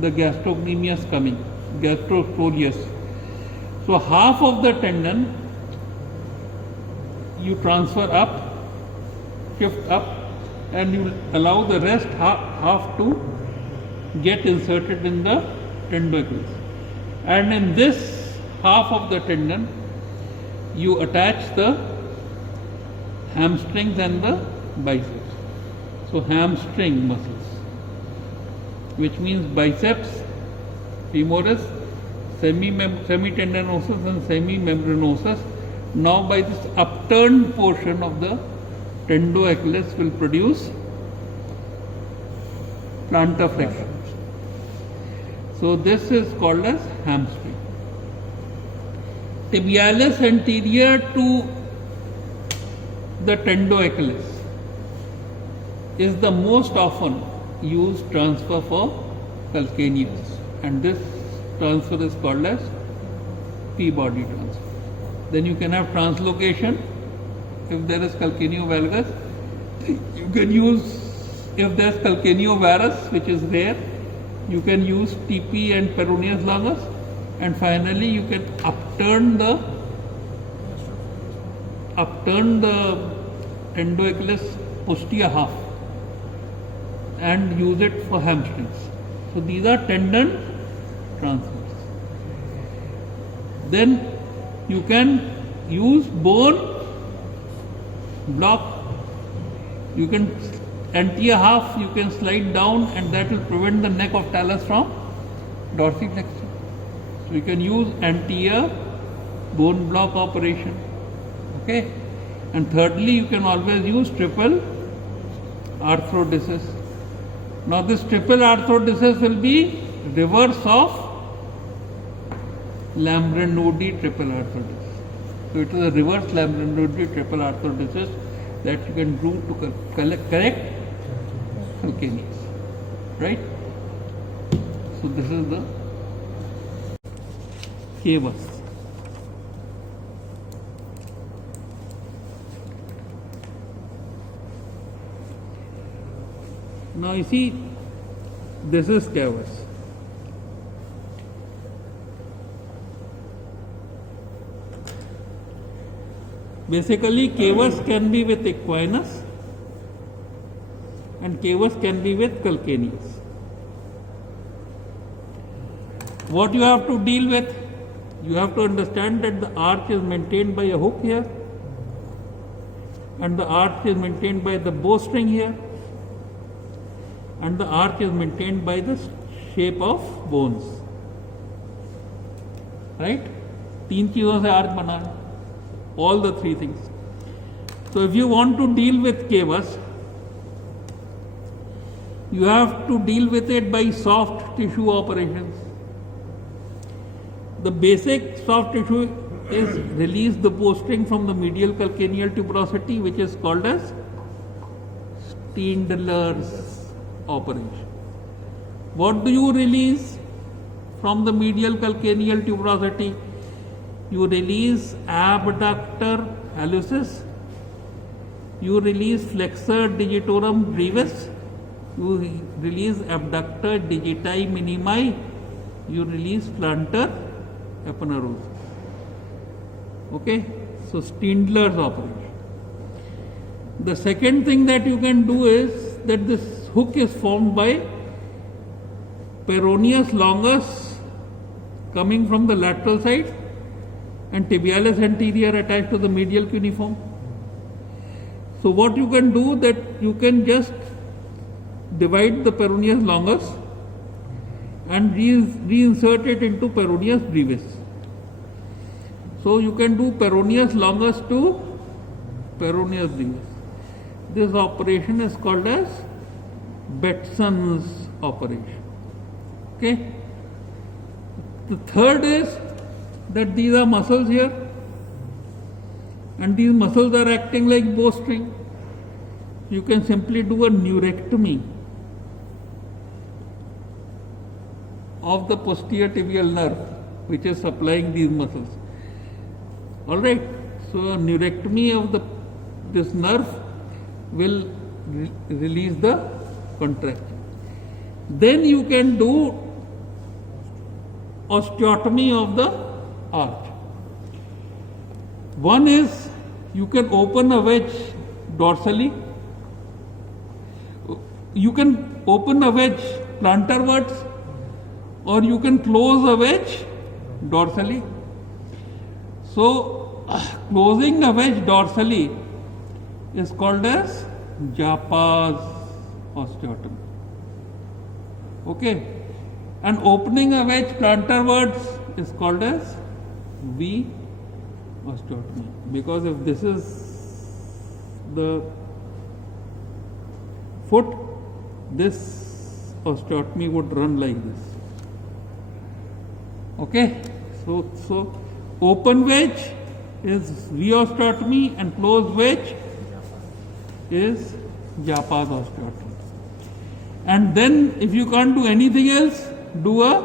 the gastrocnemius coming, gastrosoleus. So half of the tendon you transfer up, shift up, and you allow the rest half to get inserted in the tendoachilles. And in this half of the tendon, you attach the hamstrings and the biceps. So hamstring muscles, which means biceps, femoris, semitendinosus and semimembranosus. Now by this upturned portion of the tendoachilles will produce plantar flexion. So this is called as hamstring. Tibialis anterior to the tendoachilles is the most often used transfer for calcaneus, and this transfer is called as P-body transfer. Then you can have translocation if there is calcaneovalgus. You can use, if there is calcaneovarus, which is rare, you can use TP and peroneus longus, and finally you can upturn the tendoachilles posterior half and use it for hamstrings. So these are tendon transfers. Then you can use bone block. You can anterior half you can slide down, and that will prevent the neck of talus from dorsiflexion. So you can use anterior bone block operation. Okay. And thirdly, you can always use triple arthrodesis. Now this triple arthrodesis will be reverse of Lambert-Eaton triple arthrodesis. So it is a reverse Lambert-Eaton triple arthrodesis that you can do to correct calcaneus. Right? So this is the cavus. Now you see, this is cavus. Basically, cavus can be with equinus and cavus can be with calcaneus. What you have to deal with, you have to understand that the arch is maintained by a hook here, and the arch is maintained by the bowstring here, and the arch is maintained by the shape of bones. Right? तीन चीजों से arch बना है. All the three things. So if you want to deal with cavus, you have to deal with it by soft tissue operations. The basic soft tissue is release the bowstring from the medial calcaneal tuberosity, which is called as Steindler's operation. What do you release from the medial calcaneal tuberosity? You release abductor hallucis, you release flexor digitorum brevis, you release abductor digiti minimi, you release plantar aponeurosis. Okay, so Steindler's operation. The second thing that you can do is that this hook is formed by peroneus longus coming from the lateral side and tibialis anterior attached to the medial cuneiform. So what you can do, that you can just divide the peroneus longus and reinsert it into peroneus brevis. So you can do peroneus longus to peroneus brevis. This operation is called as Betson's operation. Okay. The third is that these are muscles here, and these muscles are acting like bowstring. You can simply do a neurectomy of the posterior tibial nerve which is supplying these muscles. Alright, so a neurectomy of this nerve will release the contraction. Then you can do osteotomy of the arch. One is you can open a wedge dorsally. You can open a wedge plantarwards, or you can close a wedge dorsally. So, closing a wedge dorsally is called as Japa's osteotomy. Okay, and opening a wedge plantarwards is called as V osteotomy, because if this is the foot, this osteotomy would run like this. Okay, so open wedge is V osteotomy and closed wedge is Japa's osteotomy. And then if you can't do anything else, do a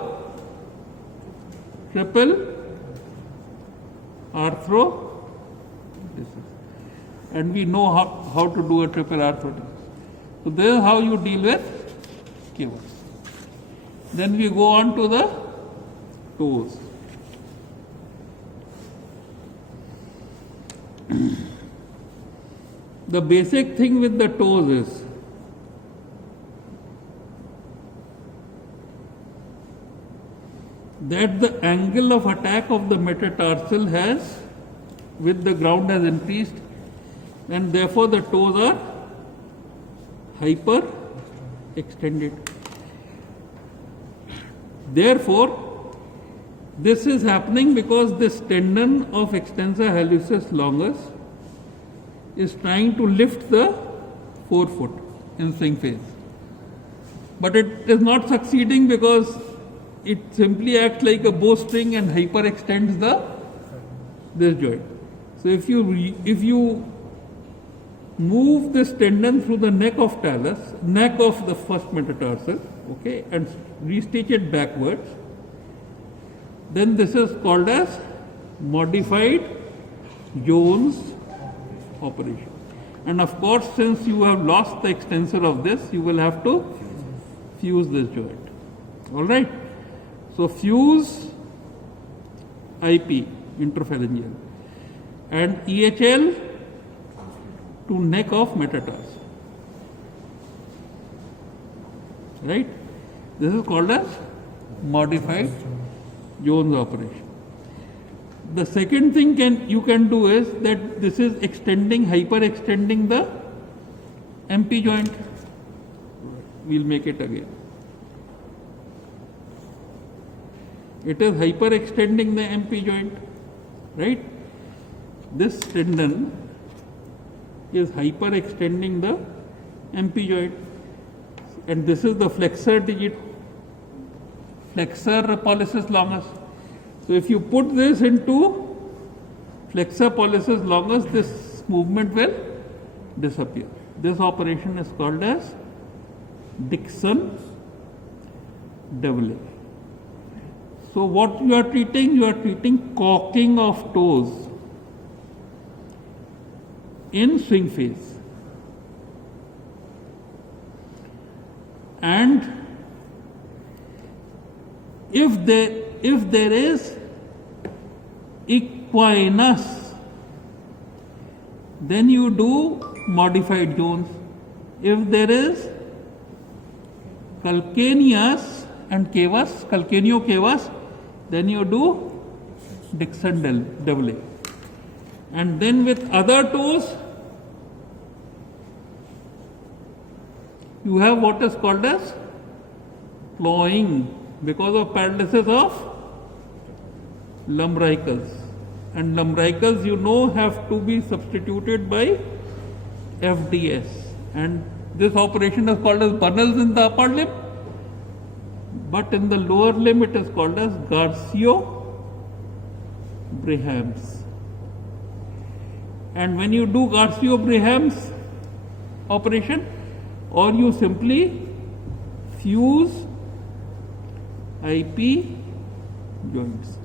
triple arthro. And we know how to do a triple arthrodesis. So this is how you deal with cables. Then we go on to the toes. The basic thing with the toes is that the angle of attack of the metatarsal with the ground has increased, and therefore the toes are hyper extended. Therefore, this is happening because this tendon of extensor hallucis longus is trying to lift the forefoot in swing phase. But it is not succeeding because it simply acts like a bowstring and hyperextends this joint. So if you move this tendon through the neck of the first metatarsal, okay, and restitch it backwards, then this is called as modified Jones operation. And of course, since you have lost the extensor of this, you will have to fuse this joint. All right. So fuse IP, interphalangeal, and EHL to neck of metatarsal. Right? This is called as modified Jones operation. The second thing you can do is that this is hyperextending the MP joint. We'll make it again. It is hyperextending the MP joint, right? This tendon is hyperextending the MP joint, and this is the flexor pollicis longus. So if you put this into flexor pollicis longus, this movement will disappear. This operation is called as Dixon-Devlin. So what you are treating? You are treating cocking of toes in swing phase. And if there is equinus, then you do modified Jones. If there is calcaneus and cavus, calcaneo-cavus, then you do Dixon-Devlin. And then with other toes, you have what is called as plowing, because of paralysis of lumbricals. And lumbricals, have to be substituted by FDS. And this operation is called as Bunnell's in the upper limb, but in the lower limb it is called as Garcio-Brahams. and when you do Garcia-Graham's operation, or you simply fuse IP joints.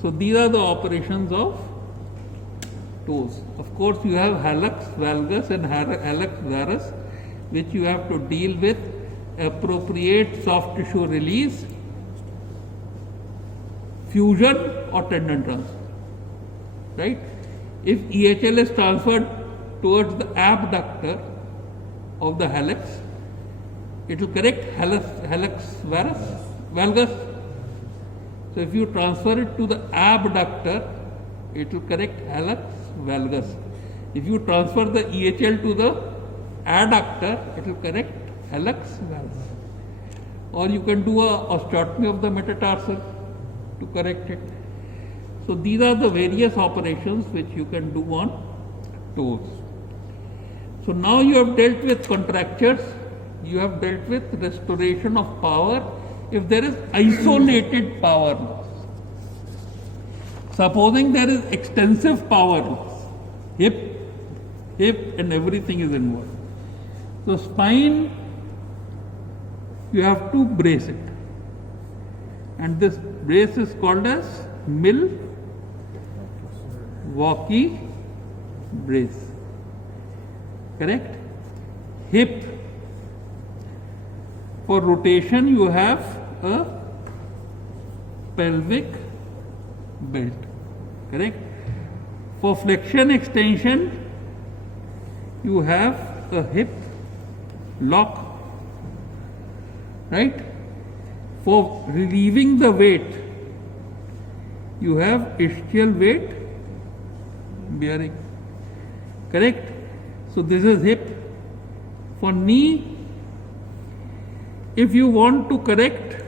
So these are the operations of toes. Of course, you have hallux valgus and hallux varus, which you have to deal with, appropriate soft tissue release, fusion or tendon transfer, right? If EHL is transferred towards the abductor of the hallux, it will correct hallux valgus. So if you transfer it to the abductor, it will correct hallux valgus. If you transfer the EHL to the adductor, it will correct hallux valgus. Or you can do a osteotomy of the metatarsal to correct it. So these are the various operations which you can do on toes. So now you have dealt with contractures, you have dealt with restoration of power if there is isolated power loss. Supposing there is extensive power loss, hip and everything is involved. So spine, you have to brace it. And this brace is called as Milwaukee brace. Correct? Hip. For rotation, you have a pelvic belt. Correct? For flexion extension, you have a hip lock. Right? For relieving the weight, you have ischial weight bearing. Correct? So this is hip. For knee, if you want to correct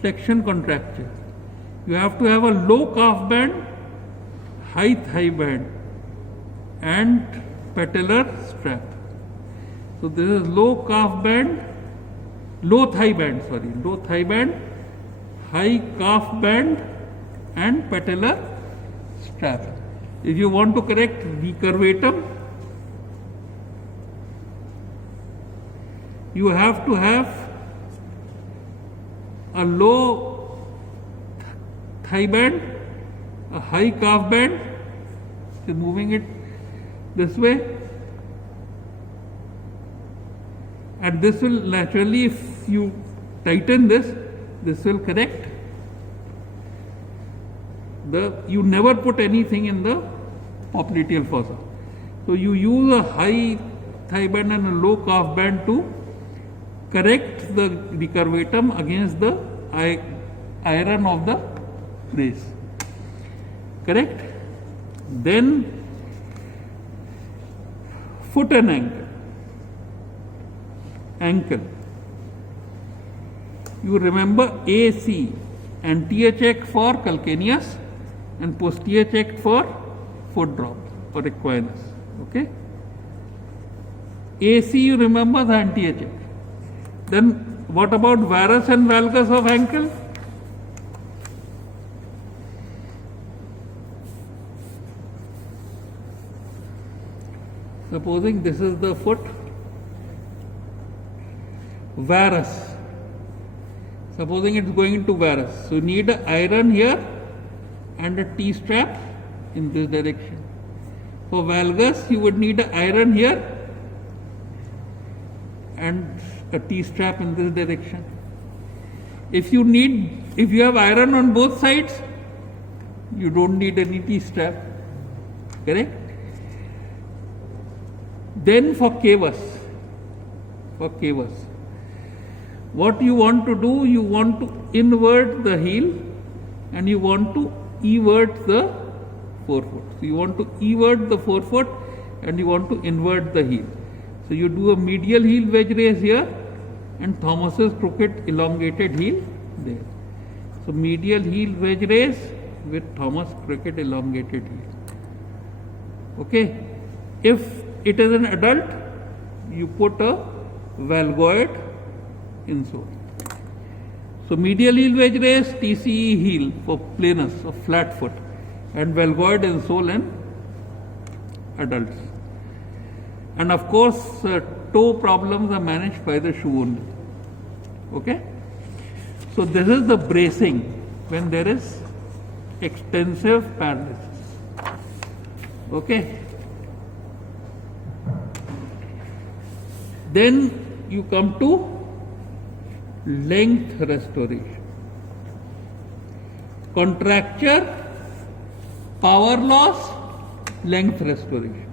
flexion contracture, you have to have a low calf band, high thigh band and patellar strap. So this is low thigh band, high calf band and patellar strap. If you want to correct recurvatum, you have to have a low thigh band, a high calf band, so moving it this way, and this will naturally, if you tighten this will correct you never put anything in the popliteal fossa. So you use a high thigh band and a low calf band to correct the recurvatum against the iron of the brace. Correct? Then foot and ankle. You remember AC, anterior check for calcaneus and posterior check for foot drop or equinus. Okay? AC, you remember the anterior check. Then what about varus and valgus of ankle? Supposing this is the foot, varus. Supposing it's going into varus. So you need an iron here and a T-strap in this direction. For valgus, you would need an iron here and a T-strap in this direction. If you have iron on both sides, you don't need any T-strap. Correct? Then for cavus, what you want to do, you want to invert the heel and you want to evert the forefoot. So you want to evert the forefoot and you want to invert the heel. So you do a medial heel wedge raise here and Thomas's crooked elongated heel there. So medial heel wedge raise with Thomas crooked elongated heel. Okay. If it is an adult, you put a valgoid insole. So medial heel wedge raise, TCE heel for planus or flat foot. and valgoid insole in adults. And of course, toe problems are managed by the shoe only. Okay? So this is the bracing when there is extensive paralysis. Okay? Then you come to length restoration. Contracture, power loss, length restoration.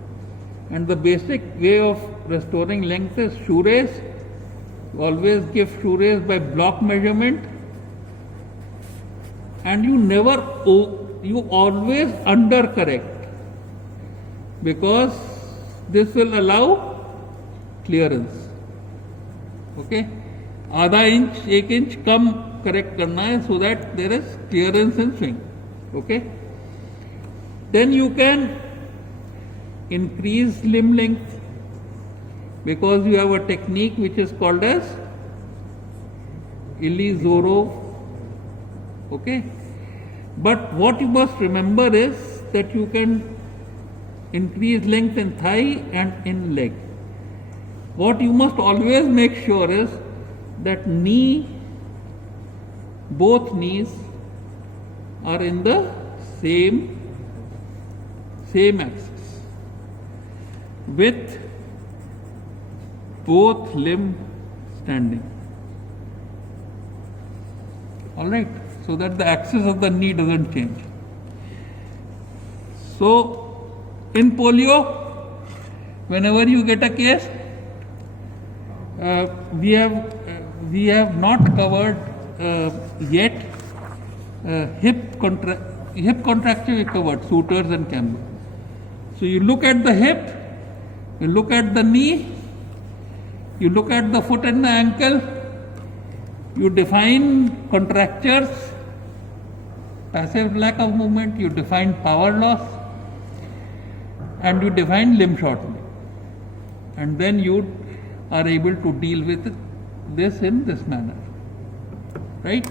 And the basic way of restoring length is shoe raise. Always give shoe raise by block measurement. And you always undercorrect, because this will allow clearance. Okay? आधा inch 1 inch कम correct करना है, so that there is clearance in swing. Okay? Then you can increase limb length, because you have a technique which is called as Ilizorov. Okay? But what you must remember is that you can increase length in thigh and in leg. What you must always make sure is that both knees are in the same axis, with both limb standing. Alright, so that the axis of the knee doesn't change. So, in polio, whenever you get a case, we have not covered yet hip contracture. We covered suitors and camber. So you look at the hip, you look at the knee, you look at the foot and the ankle, you define contractures, passive lack of movement, you define power loss, and you define limb shortening. And then you are able to deal with this in this manner. Right?